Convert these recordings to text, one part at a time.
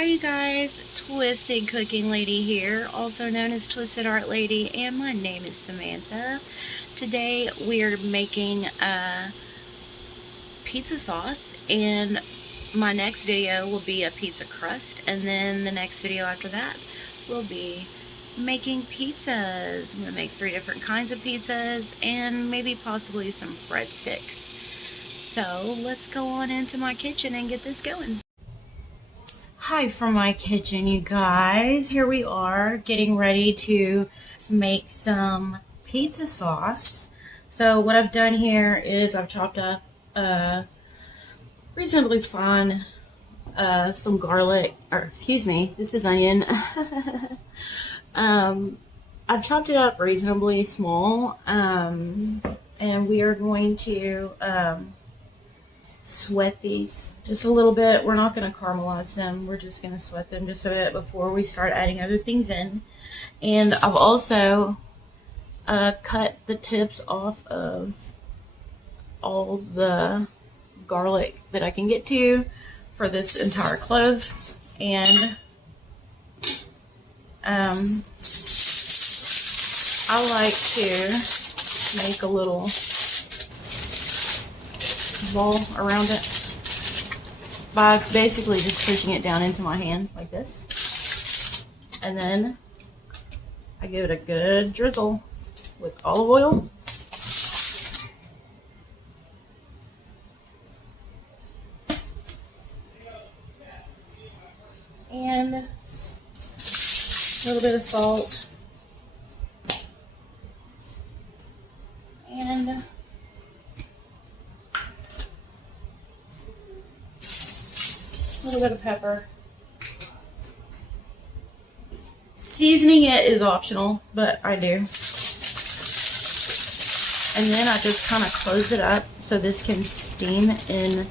Hi you guys, Twisted Cooking Lady here, also known as Twisted Art Lady, and my name is Samantha. Today we are making pizza sauce, and my next video will be a pizza crust, and then the next video after that will be making pizzas. I'm going to make 3 different kinds of pizzas, and maybe possibly some breadsticks. So let's go on into my kitchen and get this going. Hi from my kitchen, you guys. Here we are getting ready to make some pizza sauce. So what I've done here is I've chopped up reasonably fine some garlic, or excuse me, this is onion. I've chopped it up reasonably small, and we are going to sweat these just a little bit. We're not going to caramelize them. We're just going to sweat them just a bit before we start adding other things in. And I've also cut the tips off of all the garlic that I can get to for this entire clove. And I like to make a little ball around it by basically just pushing it down into my hand like this, and then I give it a good drizzle with olive oil, and a little bit of salt, and a little bit of pepper. Seasoning it is optional, but I do. And then I just kind of close it up so this can steam in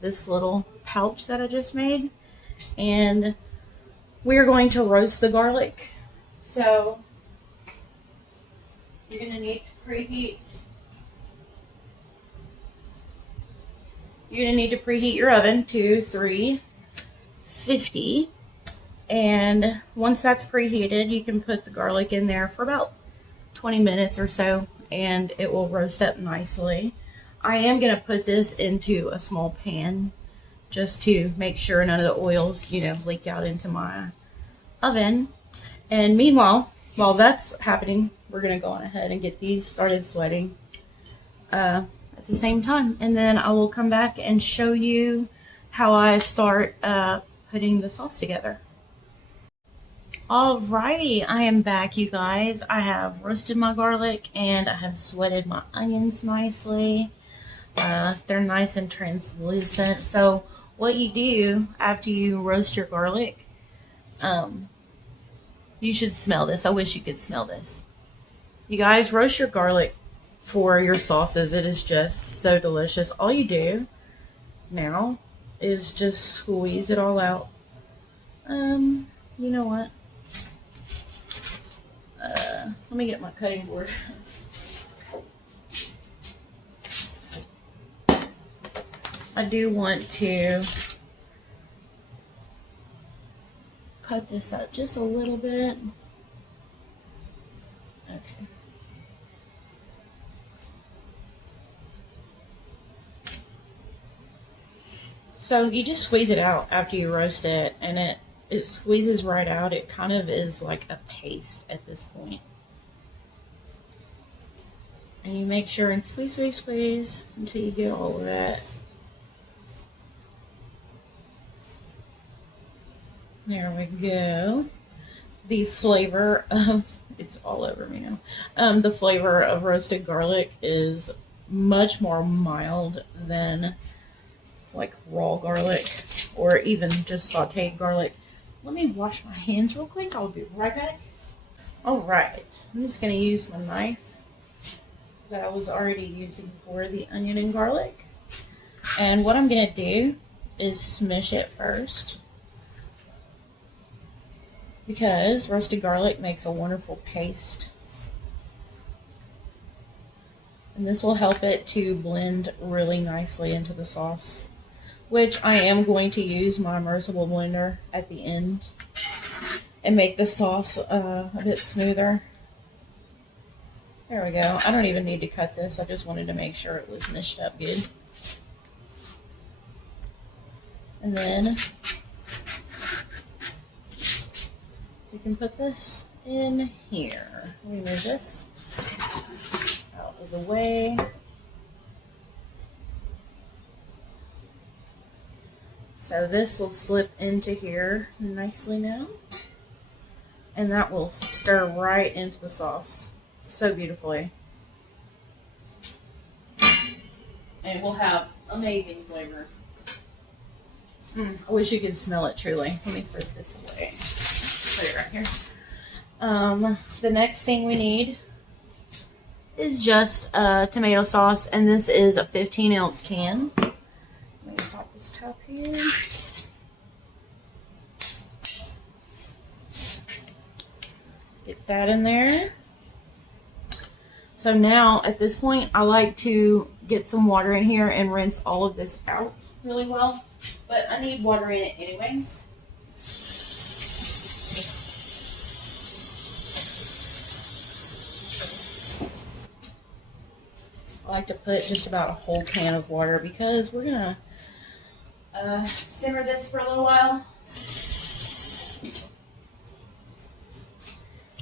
this little pouch that I just made. And we're going to roast the garlic. So you're going to need to preheat. You're going to need to preheat your oven to 350. And once that's preheated, you can put the garlic in there for about 20 minutes or so, and it will roast up nicely. I am going to put this into a small pan just to make sure none of the oils, leak out into my oven. And meanwhile, while that's happening, we're going to go on ahead and get these started sweating at the same time. And then I will come back and show you how I start putting the sauce together. Alrighty, I am back, you guys. I have roasted my garlic and I have sweated my onions nicely. They're nice and translucent. So what you do after you roast your garlic, you should smell this. I wish you could smell this. You guys, roast your garlic for your sauces. It is just so delicious. All you do now is just squeeze it all out. You know what? Let me get my cutting board. I do want to cut this up just a little bit. Okay. So you just squeeze it out after you roast it, and it squeezes right out. It kind of is like a paste at this point. And you make sure and squeeze, squeeze, squeeze until you get all of that. There we go. The flavor of, it's all over me now. The flavor of roasted garlic is much more mild than like raw garlic or even just sauteed garlic. Let me wash my hands real quick. I'll be right back. Alright, I'm just going to use my knife that I was already using for the onion and garlic. And what I'm going to do is smush it first, because roasted garlic makes a wonderful paste. And this will help it to blend really nicely into the sauce. which I am going to use my immersible blender at the end and make the sauce a bit smoother. There we go. I don't even need to cut this. I just wanted to make sure it was meshed up good. And then we can put this in here. Let me move this out of the way. So this will slip into here nicely now. And that will stir right into the sauce so beautifully. And it will have amazing flavor. I wish you could smell it truly. Let me put this away. Put it right here. The next thing we need is just tomato sauce, and this is a 15-ounce can. Let me pop this top here. Get that in there. So now at this point, I like to get some water in here and rinse all of this out really well. But I need water in it anyways. I like to put just about a whole can of water because we're going to simmer this for a little while.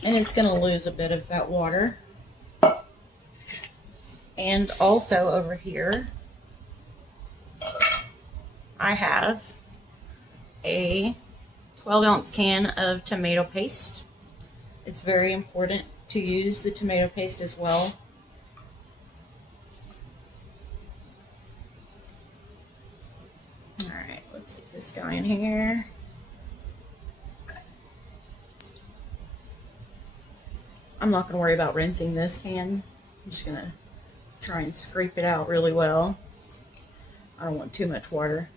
And it's going to lose a bit of that water. And also over here, I have a 12-ounce can of tomato paste. It's very important to use the tomato paste as well. Alright, let's get this guy in here. I'm not going to worry about rinsing this can. I'm just going to try and scrape it out really well. I don't want too much water.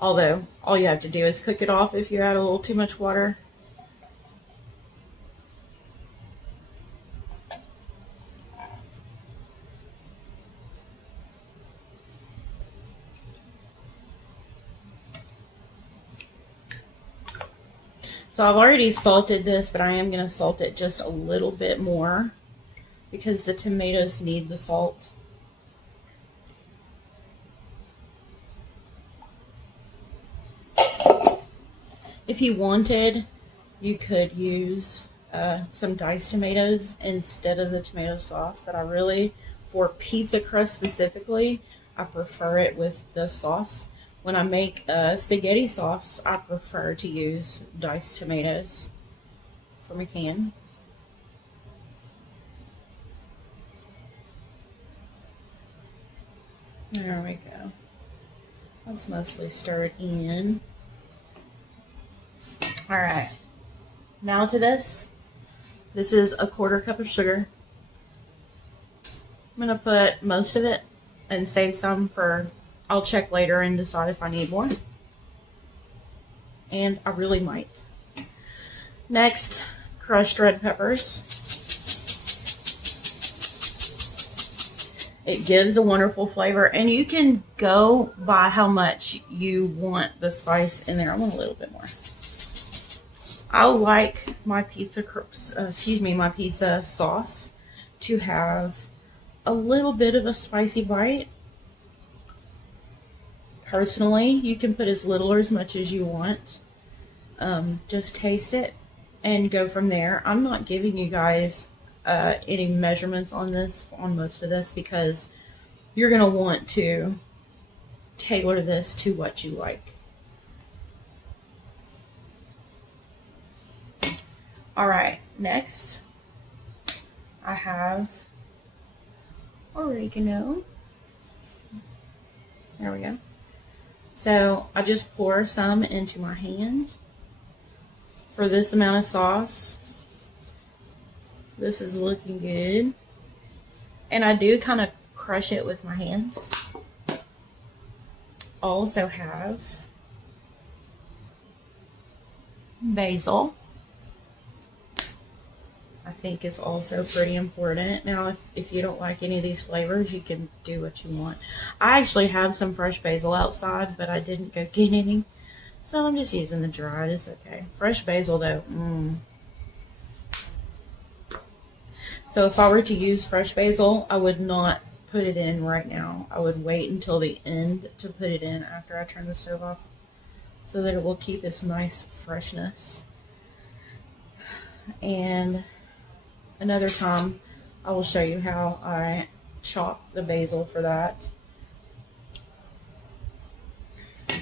Although, all you have to do is cook it off if you add a little too much water. So I've already salted this, but I am going to salt it just a little bit more because the tomatoes need the salt. If you wanted, you could use some diced tomatoes instead of the tomato sauce, but I really, for pizza crust specifically, I prefer it with the sauce. When I make spaghetti sauce, I prefer to use diced tomatoes from a can. There we go. That's mostly stirred in. Alright, now to this. This is a 1/4 cup of sugar. I'm going to put most of it and save some for, I'll check later and decide if I need more. And I really might. Next, crushed red peppers. It gives a wonderful flavor, and you can go by how much you want the spice in there. I want a little bit more. I like my pizza sauce to have a little bit of a spicy bite. Personally, you can put as little or as much as you want. Just taste it and go from there. I'm not giving you guys any measurements on most of this because you're going to want to tailor this to what you like. Alright, next I have oregano. There we go. So I just pour some into my hand for this amount of sauce. This is looking good. And I do kind of crush it with my hands. Also have think is also pretty important. Now, if you don't like any of these flavors, you can do what you want. I actually have some fresh basil outside, but I didn't go get any. So I'm just using the dried. It's okay. Fresh basil, though. So if I were to use fresh basil, I would not put it in right now. I would wait until the end to put it in after I turn the stove off, so that it will keep its nice freshness. And another time, I will show you how I chop the basil for that.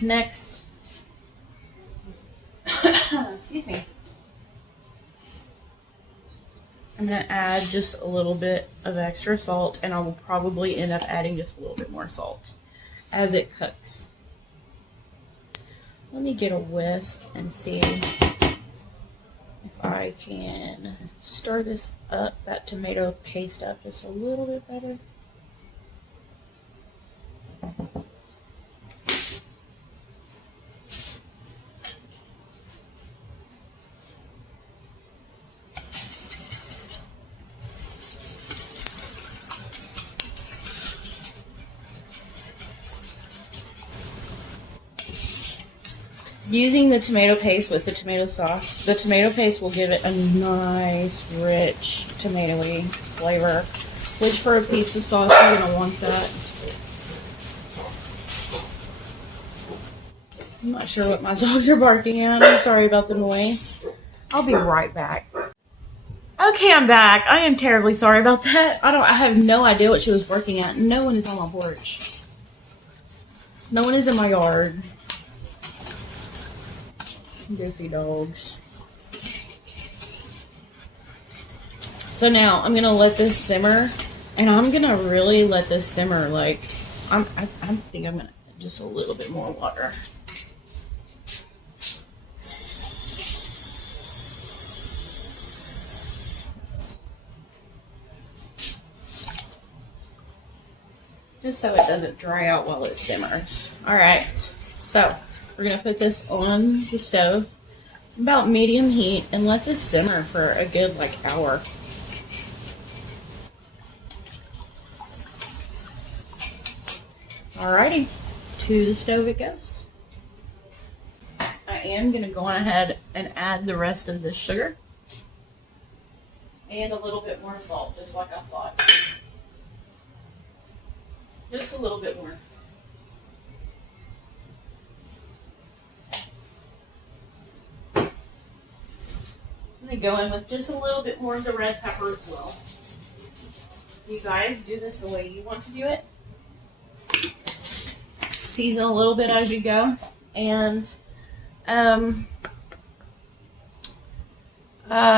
Next, excuse me, I'm going to add just a little bit of extra salt, and I will probably end up adding just a little bit more salt as it cooks. Let me get a whisk and see if I can stir this up, that tomato paste up just a little bit better. Using the tomato paste with the tomato sauce, the tomato paste will give it a nice, rich, tomatoey flavor, which for a pizza sauce, you're going to want that. I'm not sure what my dogs are barking at. I'm sorry about the noise. I'll be right back. Okay, I'm back. I am terribly sorry about that. I have no idea what she was barking at. No one is on my porch. No one is in my yard. Goofy dogs. So now I'm gonna let this simmer, and I'm gonna really let this simmer. Like I think I'm gonna add just a little bit more water. Just so it doesn't dry out while it simmers. All right, so we're going to put this on the stove, about medium heat, and let this simmer for a good, hour. Alrighty, to the stove it goes. I am going to go on ahead and add the rest of the sugar. And a little bit more salt, just like I thought. Just a little bit more. I'm going to go in with just a little bit more of the red pepper as well. You guys do this the way you want to do it. Season a little bit as you go. And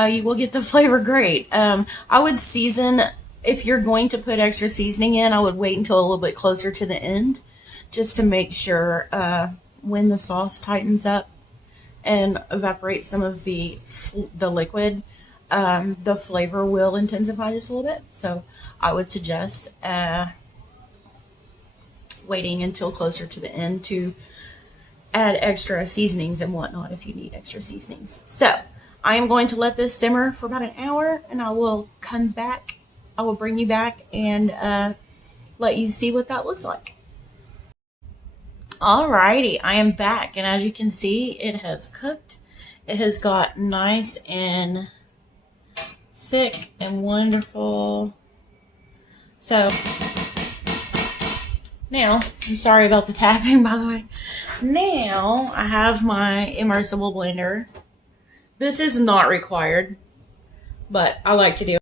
you will get the flavor great. I would season, if you're going to put extra seasoning in, I would wait until a little bit closer to the end, just to make sure when the sauce tightens up and evaporates some of the liquid, the flavor will intensify just a little bit. So I would suggest waiting until closer to the end to add extra seasonings and whatnot if you need extra seasonings. So I am going to let this simmer for about an hour, and I will come back. I will bring you back and let you see what that looks like. Alrighty, I am back, and as you can see, it has cooked. It has got nice and thick and wonderful. So now, I'm sorry about the tapping, by the way. Now I have my immersible blender. This is not required, but I like to do it.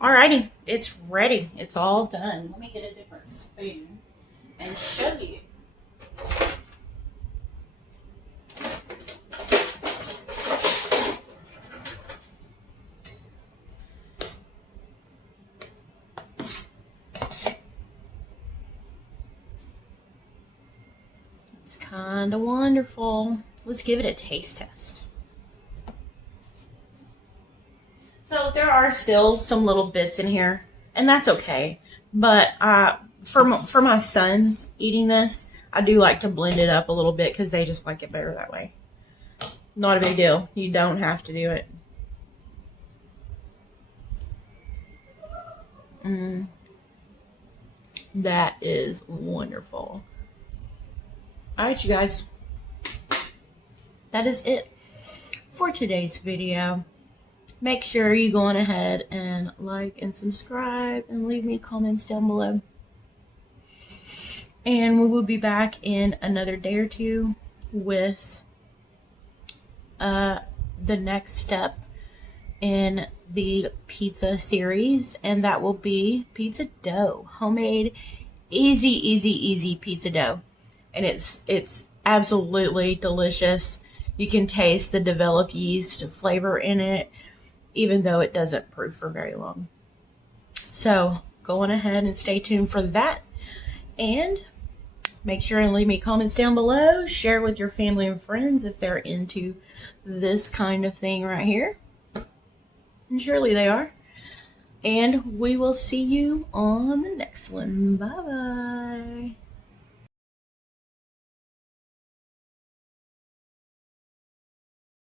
Alrighty, it's ready. It's all done. Let me get a different spoon and show you. It's kind of wonderful. Let's give it a taste test. So there are still some little bits in here, and that's okay. But for my sons eating this, I do like to blend it up a little bit because they just like it better that way. Not a big deal. You don't have to do it. That is wonderful. Alright, you guys. That is it for today's video. Make sure you go on ahead and like and subscribe and leave me comments down below. And we will be back in another day or two with the next step in the pizza series, and that will be pizza dough. Homemade, easy pizza dough. And it's absolutely delicious. You can taste the developed yeast flavor in it, even though it doesn't proof for very long. So go on ahead and stay tuned for that. And make sure and leave me comments down below. Share with your family and friends if they're into this kind of thing right here. And surely they are. And we will see you on the next one. Bye-bye.